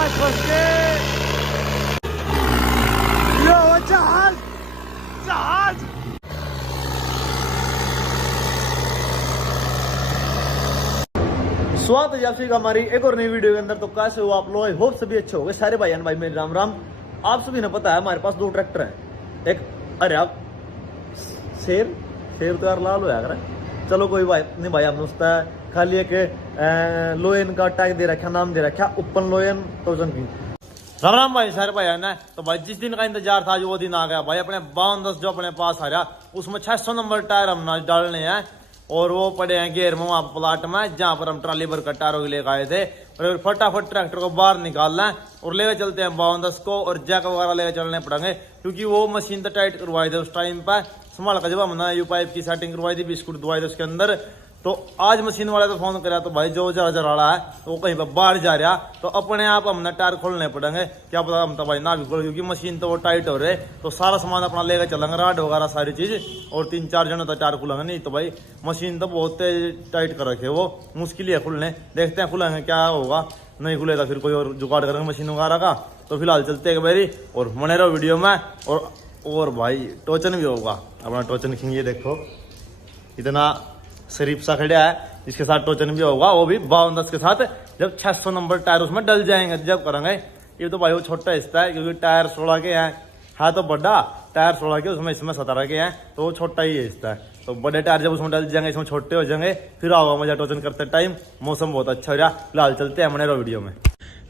मत फंस के लो जहाज जहाज। स्वागत है आप सभी का हमारी एक और नई वीडियो के अंदर। तो कैसे हो आप लोग? आई होप सभी अच्छे हो गए सारे भाई भाई मेरे राम राम। आप सभी ने पता है हमारे पास दो ट्रैक्टर हैं। एक अरे आप शेर शेर तो यार लाल हो यार। चलो कोई भाई नहीं भाई, आपने उसका खाली एक लोयन का टैग दे रखा, नाम दे रखा ओपन लोयन टोजन की। राम राम भाई सारे भाई ना। तो भाई जिस दिन का इंतजार था जो वो दिन आ गया भाई। अपने 5210 जो अपने पास आ रहा उसमें 600 नंबर टायर हम डालने हैं और वो पड़े हैं गेर में वहां प्लाट में जहां पर हम ट्राली भर कर टायरों लेकर आए थे। और फटाफट ट्रैक्टर को बाहर निकालना है और लेकर चलते हैं 5210 को और जैक वगैरह लेकर चलने पड़ेंगे क्योंकि वो मशीन तो टाइट करवाई थे उस टाइम पर संभाल का जब हमने यू पाइप की सेटिंग करवाई थी, बिस्कुट दवाई थे उसके अंदर। तो आज मशीन वाले तो फोन करा तो भाई जो जरा रहा है तो वो कहीं पर बाहर जा रहा तो अपने आप हमने टायर खोलने पड़ेंगे। क्या पता हम तो भाई ना भी खोल क्योंकि मशीन तो वो टाइट हो रहे। तो सारा सामान अपना लेकर चलेंगे, राड वगैरह सारी चीज और 3-4 जनों तो टायर खुलेंगे नहीं तो भाई मशीन तो बहुत टाइट कर रखे वो मुश्किल है खुलने। देखते हैं खुलेंगे क्या होगा, नहीं खुलेगा फिर कोई और जुगाड़ करेंगे मशीन वगैरह का। तो फिलहाल चलते हैं बारी और बने रहो वीडियो में। और भाई टोचन भी होगा अपना टोचन किंग, ये देखो इतना शरीफ सा खड़ा है, इसके साथ टोचन भी होगा वो भी 5210 के साथ। जब 600 नंबर टायर उसमें डल जाएंगे जब करेंगे। ये तो भाई वो छोटा हिस्सा है क्योंकि टायर 16 के हैं तो बड़ा टायर 16 के उसमें इसमें 17 के हैं तो वो छोटा ही हिस्सा है। तो बड़े टायर जब उसमें डल जाएंगे इसमें छोटे हो जाएंगे फिर आओगा मजा टोचन करते टाइम। मौसम बहुत अच्छा हो रहा। फिलहाल चलते हैं मनेरो वीडियो में।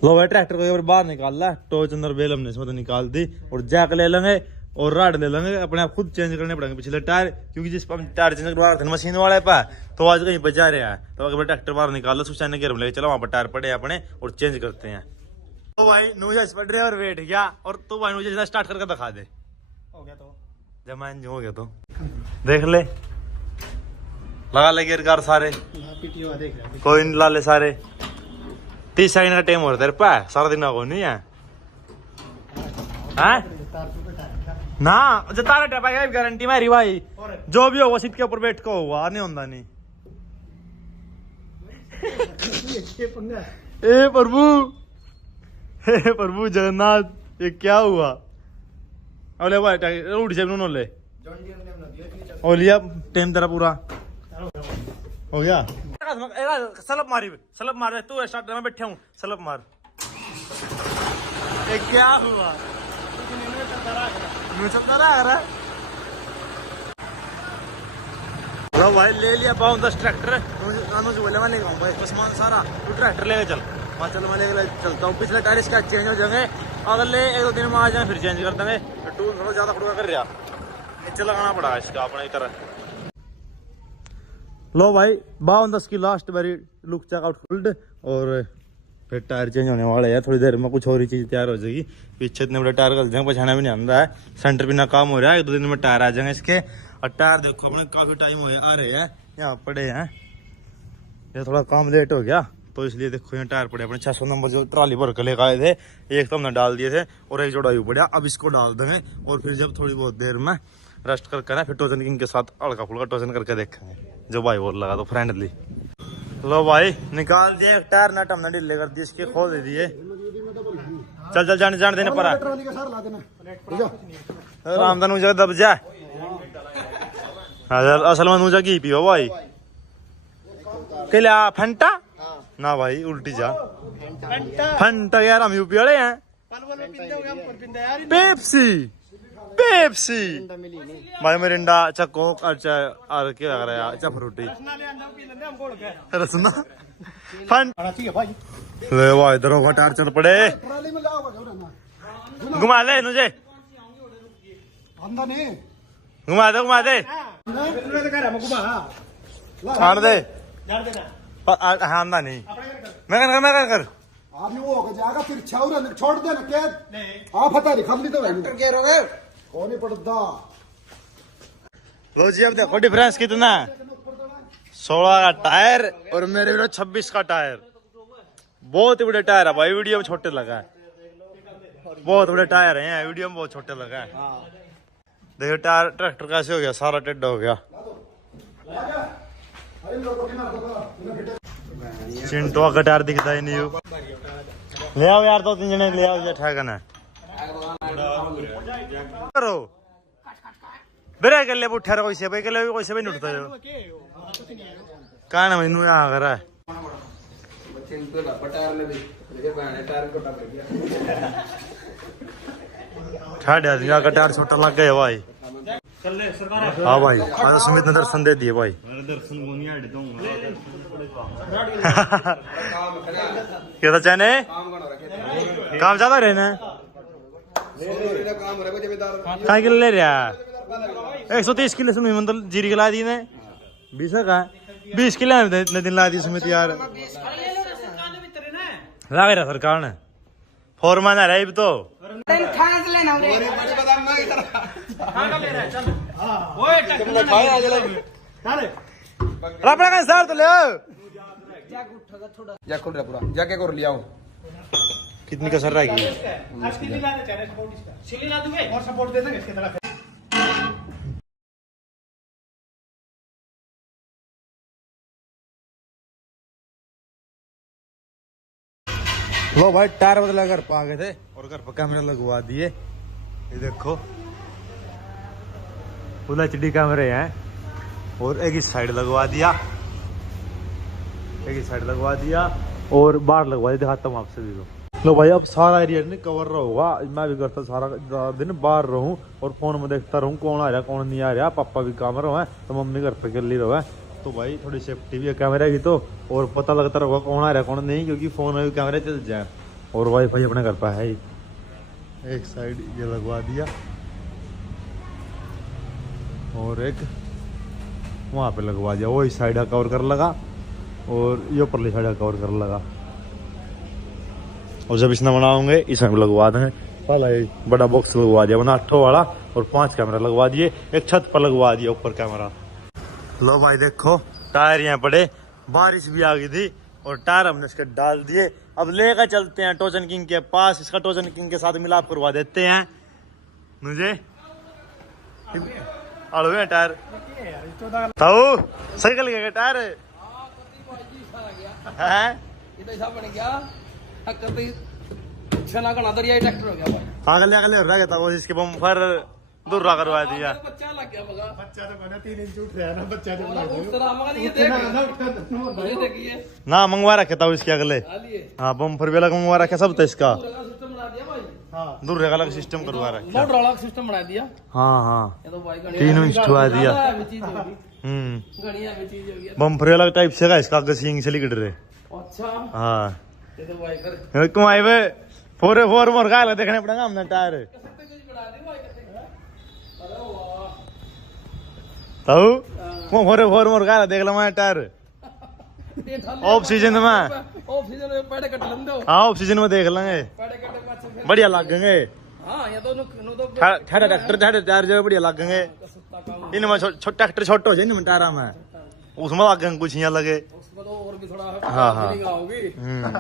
लो भाई ट्रैक्टर को बाहर निकाल रहा है, टोचन और बेल हमने इसमें तो निकाल दी और जैक ले लेंगे और राड ले लेंगे। अपने आप खुद चेंज करने पड़ेंगे पिछले टायर क्योंकि जिस पर हम टायर चेंज करवा रहे थे मशीन वाले पर तो आज कहीं बचा रहा है। तो अगर ट्रैक्टर बाहर निकालो सुचाने गेर में लेके चलो, वहां पर टायर पड़े अपने और चेंज करते हैं। तो भाई नूजा इस पर ड्राइवर बैठ गया और तो भाई मुझे स्टार्ट करके दिखा दे। हो गया तो जब हो गया तो देख ले, लगा ले गियर कार सारे कोई नहीं ला ले सारे। 30 सेकंड का टाइम हो रहा है सारा दिन को नहीं है ना जता रहा गारंटी मेरी भाई जो भी होगा सीट के ऊपर बैठ के होगा नहीं होता नहीं। ए प्रभु जगन्नाथ ये क्या हुआ? अरे भाई उठ से ले और लिया टाइम तेरा पूरा हो गया। सलब मार तू स्टार्ट में बैठे हूँ सलब मार। ये क्या हुआ? भाई ले लिया 5210 ट्रैक्टर बोले मैं लेगा सामान सारा तू ट्रैक्टर लेके चल। मैं चल मैं लेके चलता हूँ। पिछले टायर इसका चेंज हो जाएंगे, अगले 1-2 दिन में आ जाए फिर चेंज कर देंगे। टूल थोड़ा ज्यादा खुड़ा कर रहा नीचे लगाना पड़ा इसका अपने तरह। लो भाई 5210 की लास्ट बारी लुक चेकआउट फुल्ड और फिर टायर चेंज होने वाले हैं। थोड़ी देर में कुछ और ही चीज तैयार हो जाएगी। पीछे इतने बड़े टायर गल जाएंगे, पछाना भी नहीं आता है। सेंटर भी ना काम हो रहा है, 1-2 दिन में टायर आ जाएंगे इसके। और टायर देखो अपने काफी टाइम हो आ रहे हैं यहाँ पड़े हैं। ये थोड़ा काम लेट हो गया तो इसलिए देखो यहाँ टायर पड़े अपने 600 नंबर जो ट्राली भर के लेकर आए थे। एक तो हमने डाल दिए थे और एक जोड़ा यूं पड़ा। अब इसको डाल देंगे और फिर जब थोड़ी बहुत देर में रेस्ट करके ना फिर टोचन किंग के साथ हल्का फुल्का टोचन करके देखेंगे जो भाई बोल लगा तो फ्रेंडली। लो भाई निकाल दिए एक टायर नट हमने ढीले कर दिए, इसके खोल दे दिए। चल जान देने पर रामधन ऊंचा दब जा। असल में ऊंचा की पियो भाई क्या फंटा ना भाई उल्टी जा फंटा यार हम यूपी वाले हैं। पेप्सी भाई मिरिंडा चको अच्छा और क्या लग रहा है अच्छा फ्रूटी रसना फन ले भाई इधर का टायर चल पड़े घुमा ले मुझे घुमा दे छाड़ दे हाँ नहीं मैं कर आदमी वो होकर जाएगा फिर छोड़ देना क्या आप पता नहीं खबली तो कौन नहीं पड़ता। लो जी अब देखो डिफरेंस कितना है। 16 का टायर और मेरे 26 का टायर। बहुत ही बड़े टायर है भाई, वीडियो में छोटे लगा है। बहुत बड़े टायर है वीडियो में बहुत छोटे लगा है। देखो टायर ट्रैक्टर कैसे हो गया, सारा टेढ़ा हो गया। चिंटू का गटार दिखता ही नहीं हो। ले आओ यार 2-3 जने ले आओ ये ठहकन है करो बेरे के लिए उठा रहा कोई से भाई के लिए कोई से भी नहीं उठता जो कहां है मैनू यहां कर रहा है ठाडा दिया गटार छोटा लग गया भाई। हाँ भाई आज सुमित ने दर्शन दे दिए भाई। दर्शन क्या था चाहने काम ज्यादा रहना कहाँ किलो ले रहा 130 किलो सुमित मतलब जीरी के ला दी ने 20 का 20 किलो ने दिन ला दी सुमित यार ला रहा सरकार ने फॉर्मा ना रहा तो अपना का सर तो ले जाके कर लिया कितनी कसर रहेगी और सपोर्ट दे देंगे इसके तरफ। लो भाई टायर बदला घर पर आ गए थे और घर पर कैमरा लगवा दिए। ये देखो फुल HD कैमरे हैं और एक ही साइड लगवा दिया और बाहर लगवा दिया। दिखाता हूँ आपसे भी। लो भाई अब सारा एरिया नहीं कवर होगा। मैं भी करता सारा दिन बाहर रहूं और फोन में देखता रहूं कौन आ रहा कौन नहीं आ रहा। पापा भी काम रहा है तो मम्मी घर पे अकेली रहा तो भाई थोड़ी सेफ्टी भी है कैमरे की तो और पता लगता रहेगा कौन आ रहा है कौन नहीं क्योंकि फोन में भी कैमरे चल जाए। और वाईफाई अपने घर पर है ही। एक साइड ये लगवा दिया और एक वहां पे लगवा दिया। वो इस साइड कवर कर लगा और ये ऊपरली साइड कवर कर लगा और जब इसने बनाओगे इस लगवा देंगे। पहला बड़ा बॉक्स लगवा दिया बना 8 वाला और 5 कैमरा लगवा दिए। एक छत पर लगवा दिया ऊपर कैमरा। लो भाई देखो टायर यहाँ पड़े बारिश भी आ गई थी और टायर हमने इसके डाल दिए। अब लेकर चलते हैं टोचन किंग के पास। इसका टोचन किंग के साथ मिलाप करवा देते हैं मुझे अड़वे टायर तो सही कर गया टायर है अगले अगले हो रहा था वो इसके बम्फर दूर करवा दिया। बच्चा तो बना 3 इंच उठ रहा है ना बच्चा जो ना मंगवा रखे था इसके अगले। हाँ बम्फर भी अलग मंगवा रखे सब था इसका दूर अलग सिस्टम करवा रखा सिस्टम बना दिया। हाँ 3 इंच छुआ दिया। बम्फर अलग टाइप से इसका सींग से लिकट रहे। हाँ कमाई वे 4 मोर का देखने पड़ेगा हमने टायर फोर मोर का देख लो मैं टायर ऑफ सीजन में। हाँ ऑफ सीजन में देख लेंगे बढ़िया लगेंगे। ट्रैक्टर टायर जो बढ़िया लगेंगे इनमें ट्रैक्टर छोटे हो जाए इनमें टायर में उसमें लगेंगे कुछ यहाँ लगे। हाँ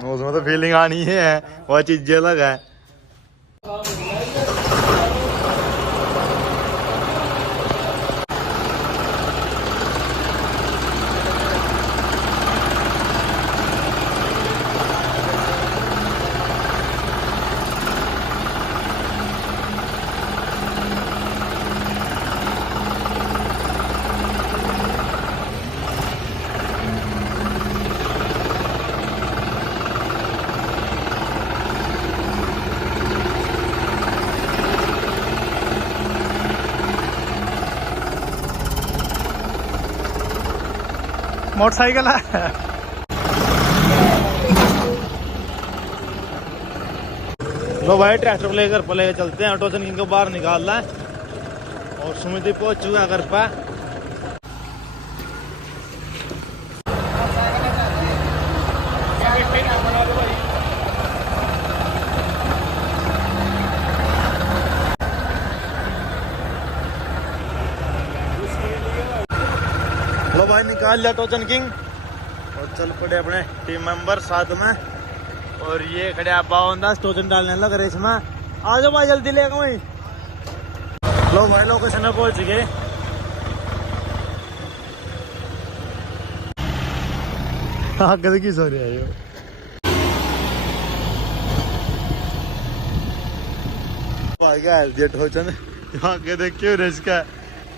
उसमें तो फीलिंग आनी है वह चीजें अलग है। मोटरसाइकिल है। लो भाई ट्रैक्टर लेकर लेकर चलते हैं। टोचन किंग को बाहर निकालना है और सुमित पहुंच चुका घर पर। लो भाई निकाल लिया टोचन किंग और चल पड़े अपने टीम मेंबर साथ में। और ये खड़े आप बावंदास टोचन डालने लग रहे इसमें। आ जाओ भाई जल्दी लेगा वही। लो भाई लोकेशन में पहुंच गए। आगे की सो रहा है भाई का जेट हो चंद आगे देख क्यों इसका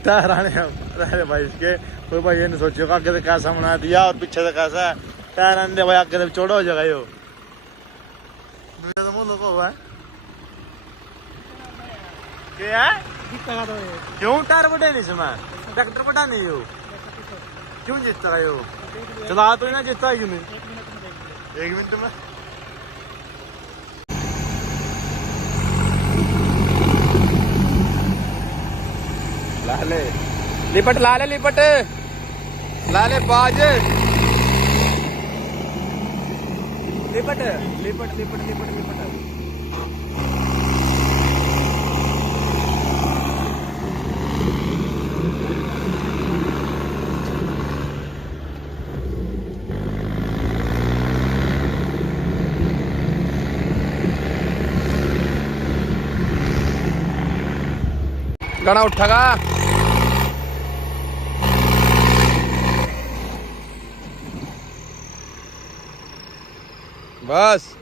टहराने अरे भाई इसके कोई भाई ये नहीं सोचो आगे से कैसा बना दिया और पीछे से कैसा है टहराने दे भाई आगे से चौड़ा हो जाएगा यो तो मुंह लोगों हुआ है क्या है क्यों टायर बटे नहीं इसमें ट्रैक्टर बटा नहीं हो क्यों जीतता है यो चला तो ही ना जीतता है क्यों नहीं 1 मिनट में लाले लिपट लाले लिपट लाले बाज लिपट लिपट लिपट लिपट लिपट गाना उठेगा बस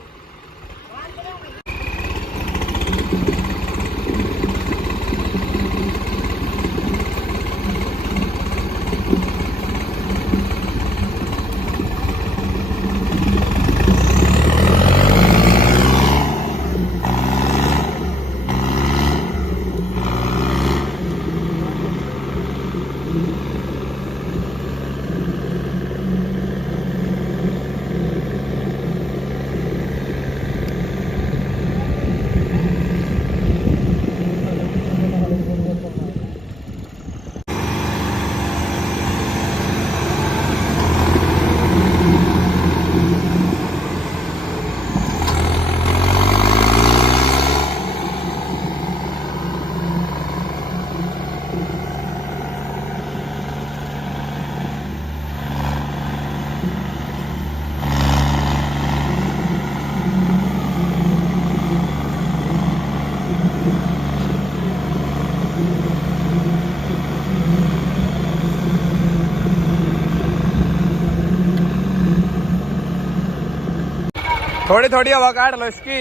थोड़ी थोड़ी हवा काट लो इसकी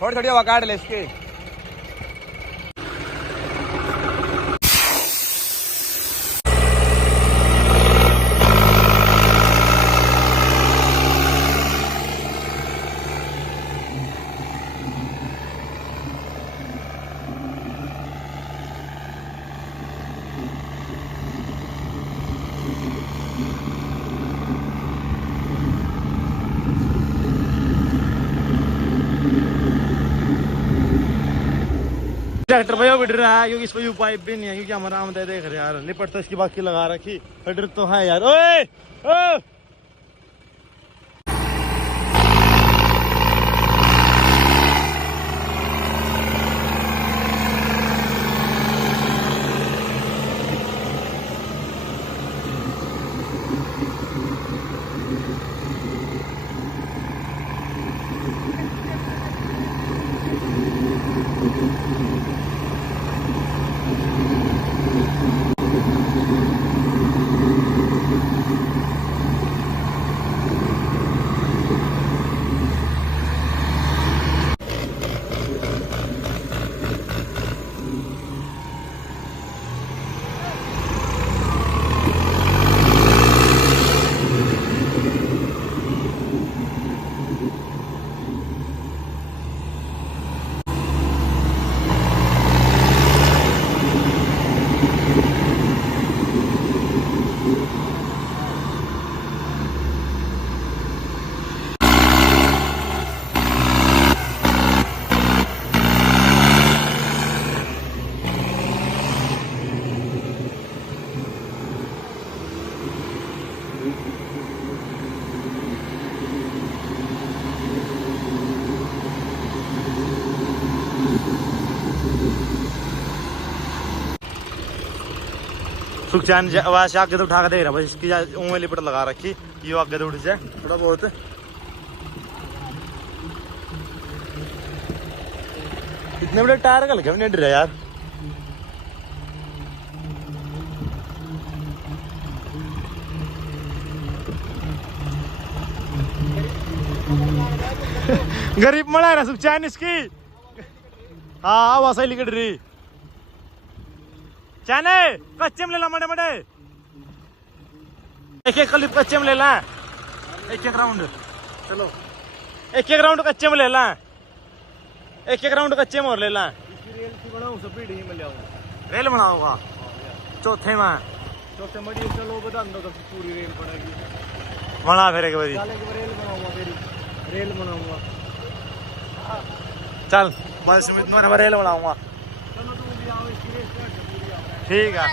थोड़ी थोड़ी हवा काट लो इसकी ट्रैक्टर भैया बिट रहा है क्योंकि इस पर पाइप भी नहीं है क्योंकि हमारा आमद देख रहे यार लिपट तो इसकी बाकी लगा रखी फिटर तो है यार ओए ओ सुखचैन वैसे आगे तो उठा के देख रहा बस इसकी उंगली लिपट लगा रखी ये आगे तो उठ जाए थोड़ा बहुत इतने बड़े टायर का लगे नहीं डर यार गरीब मड़ा रहा चैन इसकी। हाँ वो सही लिखट रही चैने कच्चे में ले ला मड़े मड़े एक एक क्लिप कच्चे में ले ला एक एक राउंड चलो एक एक राउंड कच्चे में ले ला एक एक राउंड कच्चे में और ले ला रेल बनाऊंगा चौथे में चौथे मड़ी चलो बता दो तो पूरी रेल पड़ेगी बना फिर एक बारी रेल बनाऊंगा तेरी रेल बनाऊंगा चल बस मैं रेल बनाऊंगा चलो तुम भी आओ इसकी रेल स्टार्ट कर पूरी आओ ठीक है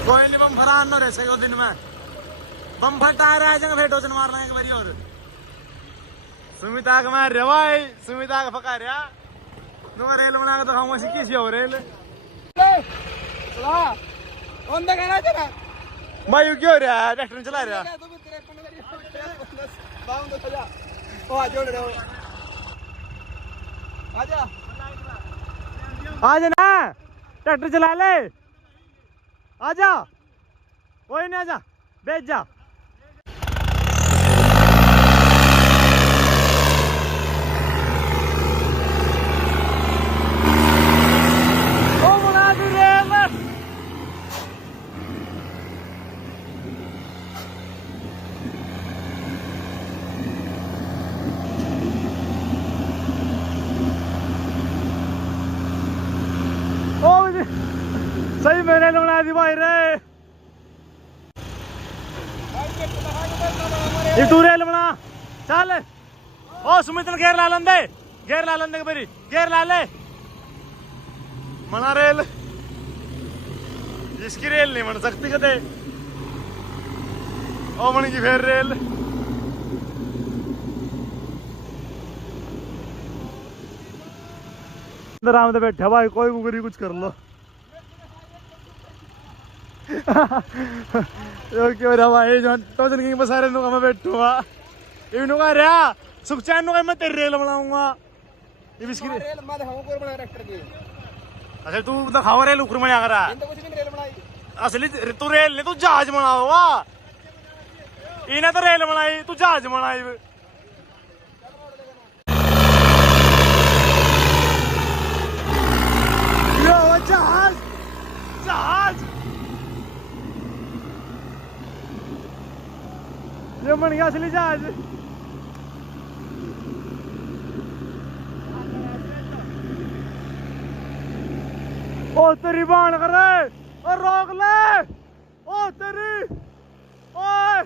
कोई नहीं बम फरान न रह सके दिन में बम फटा रहा है फिर टोचन मारना एक बारी और सुमिता का मार रहा भाई सुमिता का फका रहा तुम रेल बना के दिखाऊंगा किसी हो रेल भाई क्यों रहा है ट्रैक्टर चला रहा आजा ना ट्रैक्टर चला ले आजा कोई नहीं आजा बेच जा सही मैंने बना दी भाई रे तू रेल बना चल ओ सुमित घेर ला लेंदे के बरी घेर ला ले मना रेल इसकी रेल नहीं बन सकती कदे ओ मन की फिर रेल आराम से बैठा भाई कोई मुगरी कुछ कर लो क्यों रहा भाई जो तो जिंदगी में सारे नुका मैं बैठूंगा ये नुका रहा सुखचैन नुका मैं तेरी रेल बनाऊंगा ये भी इसकी रेल मैं दिखाऊंगा कोई बना ट्रैक्टर की अच्छा तू दिखाओ रेल ऊपर में आकर इन तो कुछ नहीं रेल बनाई असली तू रेल नहीं तू जहाज बनाओगा इन्हें तो रेल बनाई तू जहाज बनाई जहाज जहाज ये मन गया असली जहाज ओ तेरी बाण कर और रोक ले ओ तेरी ओए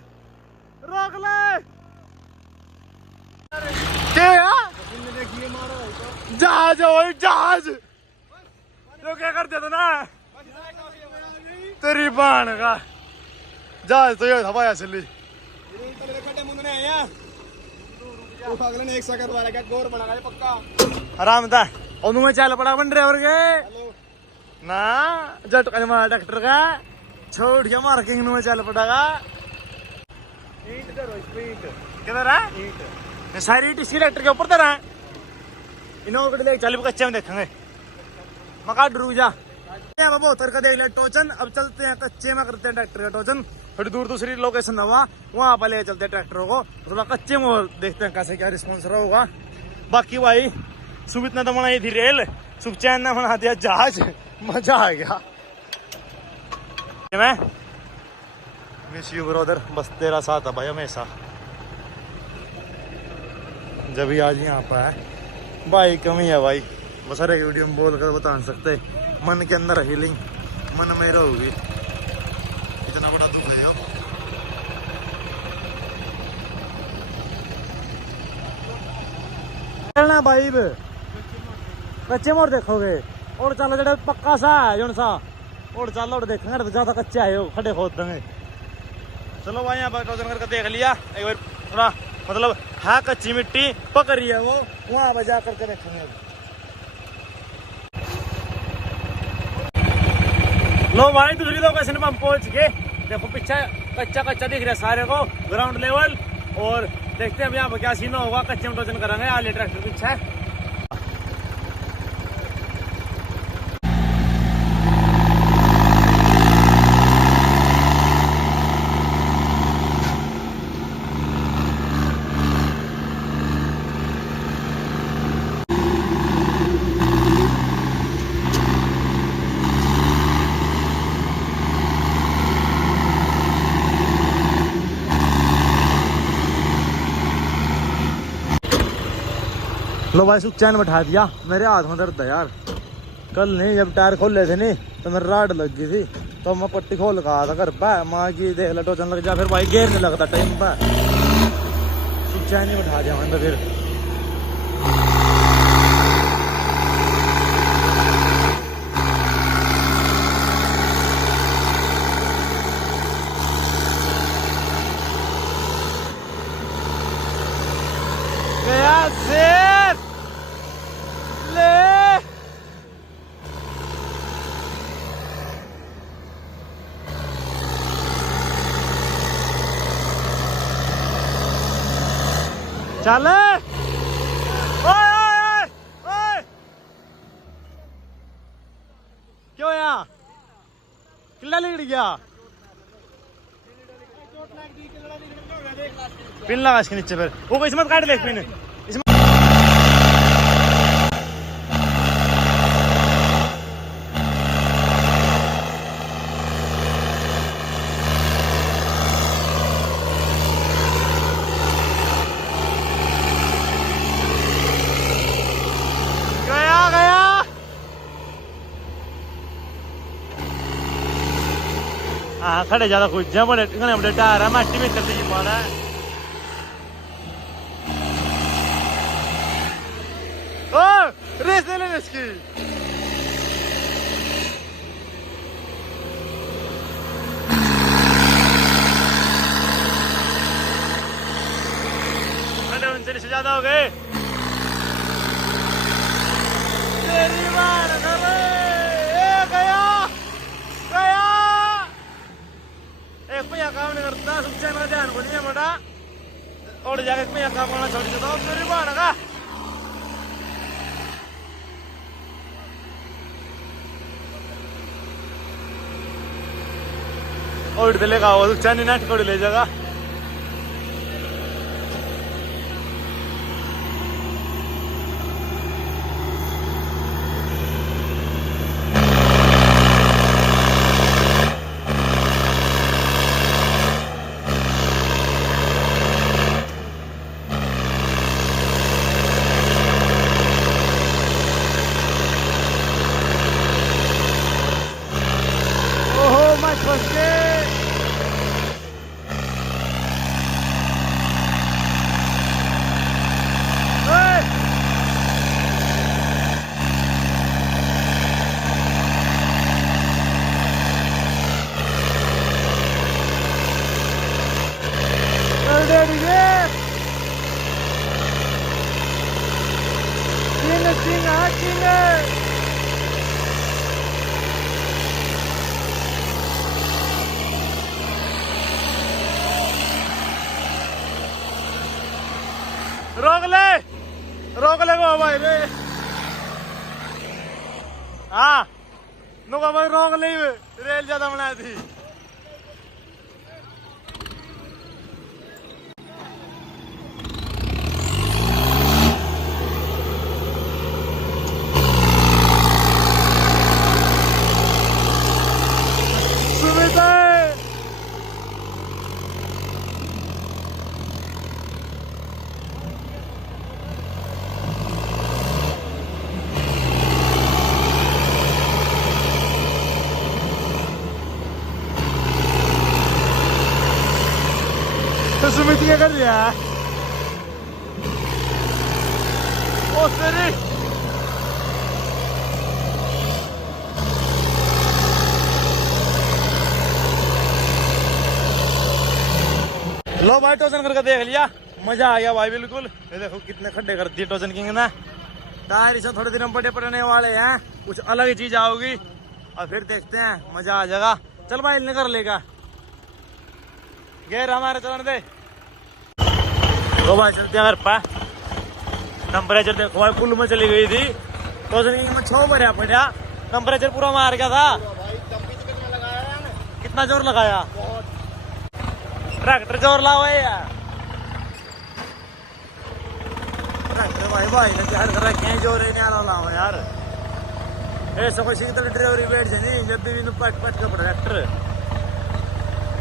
रोक ले क्या जहाज ओए जहाज तो क्या करते थे ना तेरी बाण का जहाज तो ये हवा असली आराम था और में चाल पड़ा बन ड्राइवर के ना जट का ट्रैक्टर का छोड़ के मार्किंग में चाल पड़ेगा किधर है सारी ईट इसी ट्रैक्टर के ऊपर तरह है इन्होंने चालू कच्चे में देखेंगे मका रुक जा उतर का देख ले टोचन अब चलते हैं कच्चे में करते हैं ट्रैक्टर का टोचन थोड़ी दूर दूसरी लोकेशन हवा वहां पर ले चलते हैं ट्रैक्टरों को थोड़ा कच्चे में देखते हैं कैसे क्या रिस्पॉन्स रहा होगा बाकी भाई सुमित ने तो बनाई थी रेल सुखचैन ने बना दिया जहाज मजा आ गया मैं मिस यू ब्रदर बस तेरा साथ है भाई हमेशा जब भी आज यहाँ पर है भाई कमी है भाई बस हर एक वीडियो में बोल कर बता नहीं सकते मन के अंदर हीलिंग मन में रहोगी इतना बड़ा दुख है चलना भाई कच्चे मोड़ देखोगे और चल जरा पक्का सा है जो सा और चल और देखेंगे ज्यादा कच्चे आए हो खड़े खोद देंगे चलो भाई यहाँ पर टोचन करके देख लिया एक बार थोड़ा मतलब है कच्ची मिट्टी पक रही है वो वहां पर जा करके देखेंगे लो भाई दूसरी लोकेशन पर हम पहुंच गए देखो पीछे कच्चा कच्चा दिख रहा है सारे को ग्राउंड लेवल और देखते हैं अब यहाँ पर क्या सीन होगा कच्चे में टोचन करेंगे आले ट्रैक्टर पीछे लो भाई सुख चैन बैठा दिया, मेरे हाथ में दर्द है यार। कल नहीं जब टायर खोल ले थे नहीं तो मेरी राड लग गई थी, तो मैं पट्टी खोल का था घर पे, माँ की देख ला टोचन लग जा, फिर भाई गेर नहीं लगता टाइम पे, सुख चैन ही बैठा दिया मैंने फिर। शेर ले चल, ओए क्यों यहाँ किला लिगड़ गया, पिन लगा इसके नीचे, फिर वो इसमें काट ले पिन इसमें। हाँ खड़े ज्यादा कुछ बड़े बड़े टायर है, मट्टी में चलती जी पाना है। ओ रेस ले लेने इसकी, उनसे से ज्यादा हो गए। तेरी बात गया भैया काम नहीं करता, सुच्चा ना ध्यान को नहीं बड़ा और जाके भैया काम करना छोड़ देता हूँ, मेरी बात का और दिलेगा वो सुच्चा नहीं नाट ले जाएगा। रोक ले गो भाई रे, हाँ नुका भाई रोक ले, रेल ज्यादा बनाई थी। तो सुमित क्या कर रहा है? ओ तेरी लो भाई, टोजन करके देख लिया, मजा आ गया भाई बिल्कुल। ये देखो कितने खड्डे कर दिए टोजन किंग ने। टायर इसे थोड़े दिन बड़े पड़ने वाले हैं, कुछ अलग ही चीज आओगी और फिर देखते हैं, मजा आ जाएगा। चल भाई निकल लेगा गेर हमारे चलन दे। तो भाई चलते हैं घर पर। टेम्परेचर देखो भाई, फुल में चली गई थी, टोजन किंग में 6 भरिया पड़ा, टेम्परेचर पूरा मार गया था। कितना जोर लगाया, ट्रैक्टर जोर लाओ यार, ट्रैक्टर भाई भाई ने क्या कर रखे हैं, जोर नहीं आ रहा यार। ऐसा कोई सीधी तरह ड्राइवरी बैठ जाए जब भी पट पट का ट्रैक्टर।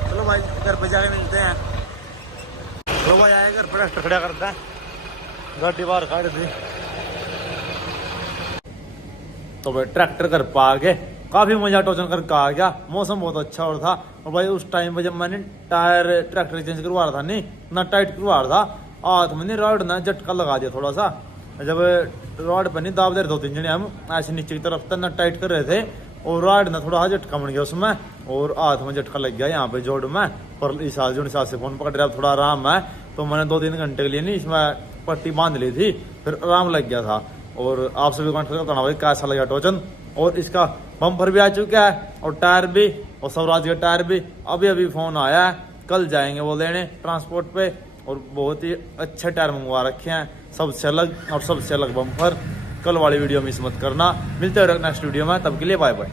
चलो भाई घर पे जाके मिलते हैं। तो भाई आए घर पर ट्रैक्टर खड़ा करता है, गाड़ी बाहर खड़ी थी। तो भाई ट्रैक्टर घर पा गए, काफी मजा टोचन करके आ गया। मौसम बहुत अच्छा और था। और भाई उस टाइम पे जब मैंने टायर ट्रैक्टर चेंज करवा रहा था नहीं ना टाइट करवा रहा था, हाथ मैंने रॉड ना झटका लगा दिया थोड़ा सा। जब रॉड पर नहीं दाब दे रहे 2-3 जने हम ऐसे नीचे की तरफ तक ना टाइट कर रहे थे और रॉड ना थोड़ा झटका बन गया उसमें और हाथ में झटका लग गया यहाँ पे जोड़ में। पर इस साल जो हिसाब से फोन पकड़ रहा थोड़ा आराम है, तो मैंने 2-3 घंटे के लिए नहीं इसमें पट्टी बांध ली थी, फिर आराम लग गया था। और आप सभी कमेंट करके बताना भाई कैसा लगा टोचन। और इसका बम्पर भी आ चुका है और टायर भी, और स्वराज का टायर भी अभी अभी फोन आया है, कल जाएंगे वो लेने ट्रांसपोर्ट पे। और बहुत ही अच्छे टायर मंगवा रखे हैं, सबसे अलग और सबसे अलग बम्पर। कल वाली वीडियो मिस मत करना। मिलते हैं नेक्स्ट वीडियो में, तब के लिए बाय बाय।